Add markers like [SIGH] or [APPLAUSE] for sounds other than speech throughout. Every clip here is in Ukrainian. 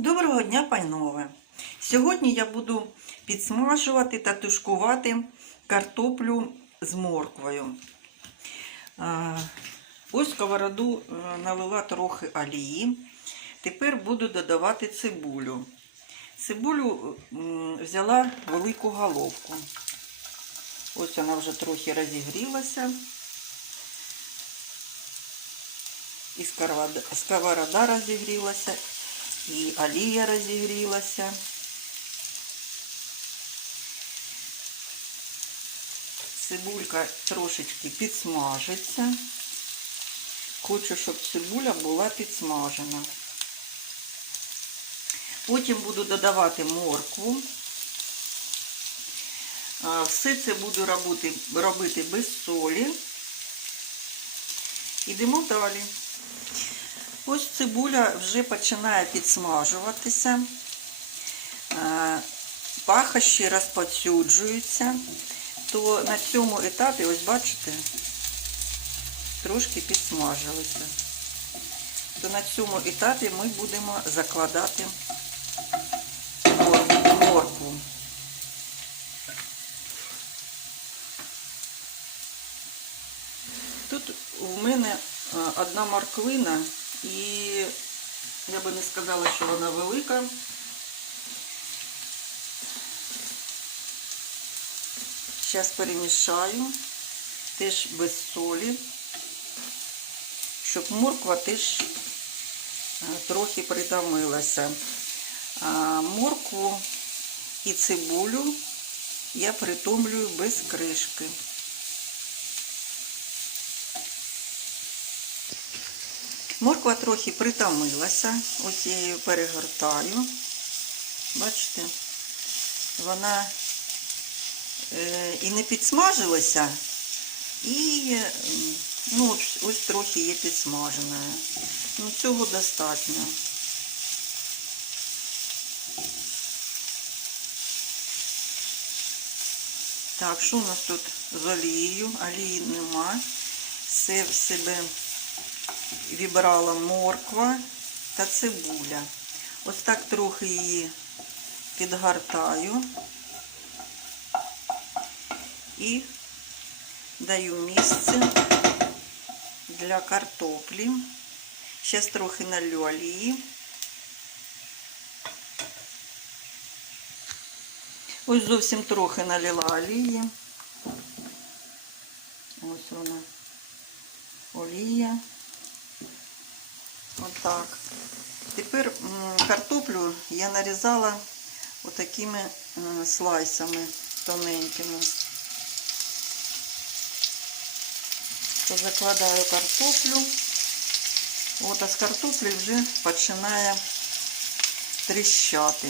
Доброго дня, панове! Сьогодні я буду підсмажувати та тушкувати картоплю з морквою. Ось сковороду е, налила трохи олії. Тепер буду додавати цибулю. Цибулю взяла велику головку. Ось вона вже трохи розігрілася. І сковорода розігрілася, і олія розігрілася. Цибулька трошечки підсмажиться. Хочу, щоб цибуля була підсмажена. Потім буду додавати моркву. Все це буду робити, робити без солі. Ідемо далі. Ось цибуля вже починає підсмажуватися. Е, Пахощі розпоцюджуються, то на цьому етапі, ось бачите, трошки підсмажилися. То на цьому етапі ми будемо закладати мор- моркву. Тут у мене е, одна морквина, і я би не сказала, що вона велика. Зараз перемішаю, теж без солі, щоб морква теж е, трохи притомилася. А моркву і цибулю я притомлюю без кришки. Морква трохи притомилася, ось я її перегортаю. Бачите, вона е, і не підсмажилася, і ну, ось, трохи є підсмажена. Ну, цього достатньо. Так, що у нас тут з олією? Олії нема. Все в себе вібрала морква та цибуля. Ось так трохи її підгортаю і даю місце для картоплі. Зараз трохи налью олії. Ось зовсім трохи налила олії. Ось вона олія. Отак. Тепер м, картоплю я нарізала такими слайсами тоненькими. Закладаю картоплю. От, а з картоплі вже починає тріщати.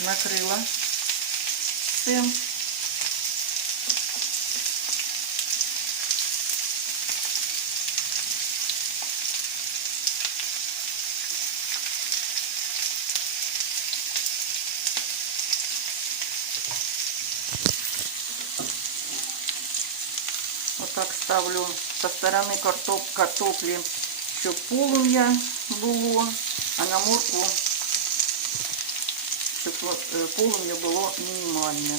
Накрила цим. Отак ставлю со сторони картоп, картоплі, щоб полум'я було, а на моркву щоб е, полум'я було мінімальне.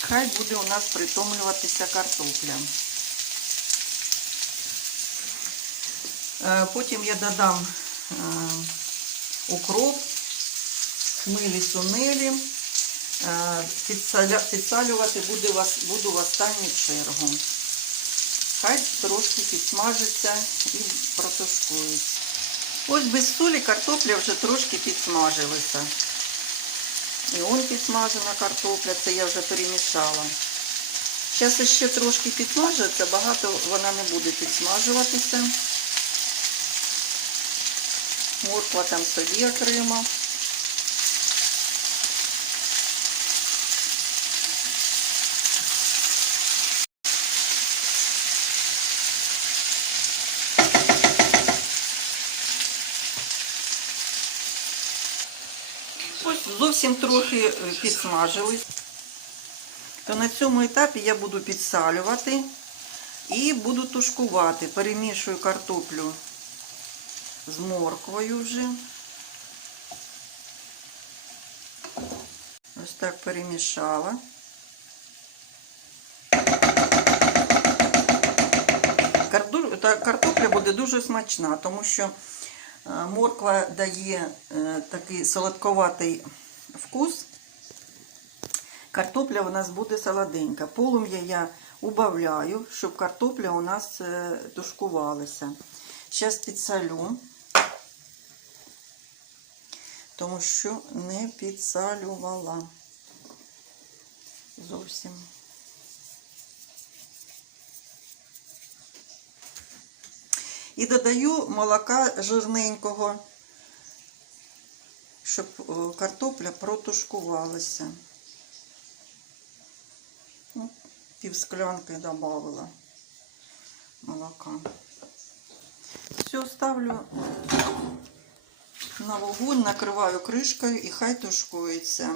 Хай буде у нас притомлюватися картопля. Е, Потім я додам е, укроп, хмилі сунелі. Підсалювати буду в останню чергу. Хай трошки підсмажиться і протушкується. Ось без солі картопля вже трошки підсмажилася. І он підсмажена картопля, це я вже перемішала. Зараз ще трошки підсмажується, багато вона не буде підсмажуватися. Морква там собі окремо. Ось зовсім трохи е, підсмажились, то на цьому етапі я буду підсалювати і буду тушкувати. Перемішую картоплю з морквою вже. Ось так перемішала. Картопля буде дуже смачна, тому що е, морква дає е, такий солодковатий вкус. Картопля у нас буде солоденька. Полум'я я убавляю, щоб картопля у нас е, тушкувалася. Зараз підсолю, тому що не підсалювала зовсім. І додаю молока жирненького, щоб е, картопля протушкувалася. Ну, пів склянки додавала молока. Все, ставлю на вогонь, накриваю кришкою і хай тушкується.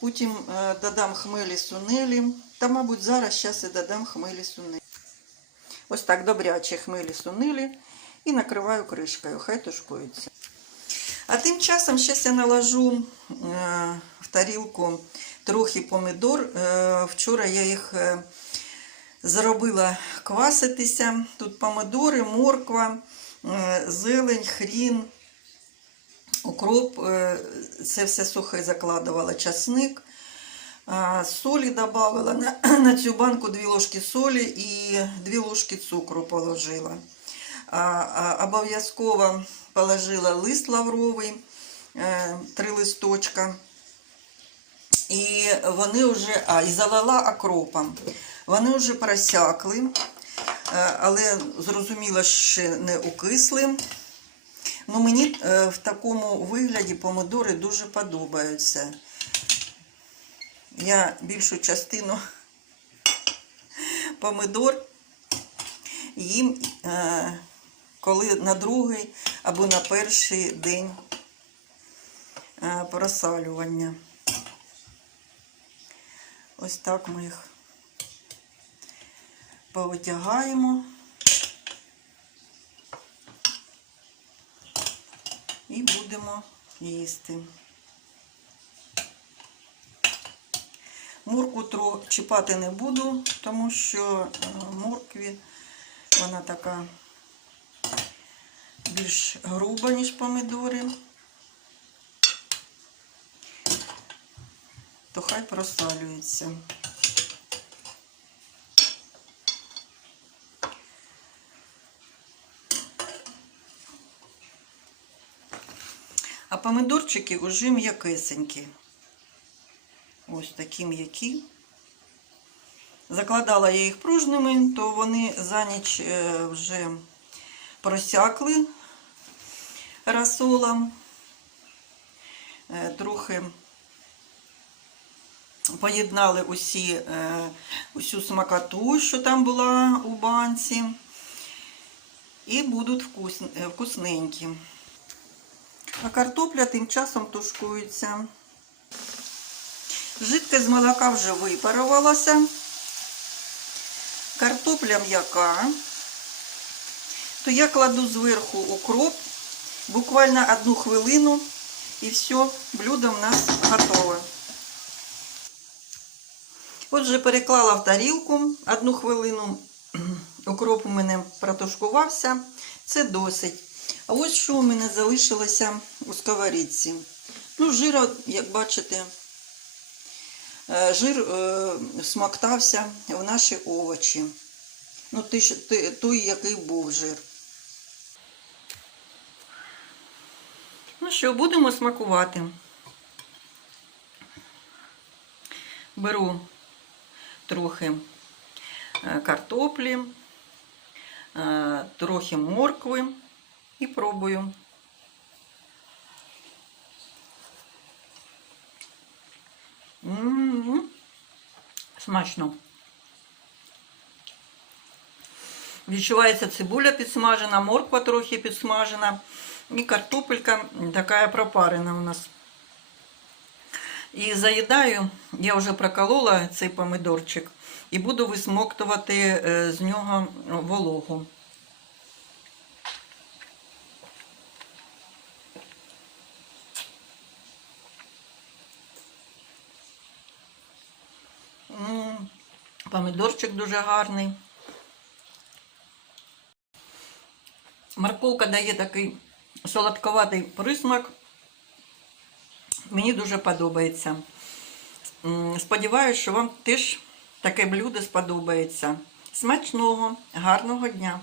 Потім е, додам хмелі сунелі. Та, мабуть, зараз зараз і додам хмелі сунелі. Ось так добряче хмелі сунелі і накриваю кришкою, хай тушкується. А тим часом зараз я наложу е, в тарілку трохи помідор. Е, вчора я їх е, зробила кваситися. Тут помидори, морква, зелень, хрін, укроп. Це все сухе закладувала, часник. Солі додавала [CLEARS THROAT] на, цю банку 2 ложки солі і 2 ложки цукру положила. Обов'язково положила лист лавровий, е, три листочка. І вони вже, а, і залила окропом. Вони вже просякли, е, але зрозуміло, що не укисли. Ну, мені е, в такому вигляді помидори дуже подобаються. Я більшу частину [LAUGHS] помидор їм, коли на другий або на перший день е, просалювання. Ось так ми їх повитягаємо і будемо їсти. Морку тро чіпати не буду, тому що е, моркві вона така більш груба, ніж помідори. То хай просалюється. А помидорчики уже м'якесенькі. Ось такі м'які. Закладала я їх пружними, то вони за ніч е, вже просякли розсолом. Е, Трохи поєднали усі, е, усю смакоту, що там була у банці. І будуть е, вкусненькі. А картопля тим часом тушкується. Жидкость з молока вже випарувалася. Картопля м'яка. То я кладу зверху укроп, буквально одну хвилину, і все, блюдо в нас готове. Отже, переклала в тарілку одну хвилину. [CLEARS THROAT] Укроп у мене протушкувався. Це досить. А ось що у мене залишилося у сковорідці. Ну, жира, як бачите, е, жир е, смоктався в наші овочі. Ну, той, який був жир. Ну що, будемо смакувати. Беру трохи е, картоплі, е, трохи моркви і пробую. Смачно. Відчувається цибуля підсмажена, морква трохи підсмажена. І картопелька така пропарена у нас. І заїдаю, я вже проколола цей помидорчик і буду висмоктувати е, з нього вологу. Помидорчик дуже гарний. Морковка дає такий солодковатий присмак. Мені дуже подобається. Сподіваюсь, що вам теж таке блюдо сподобається. Смачного, гарного дня!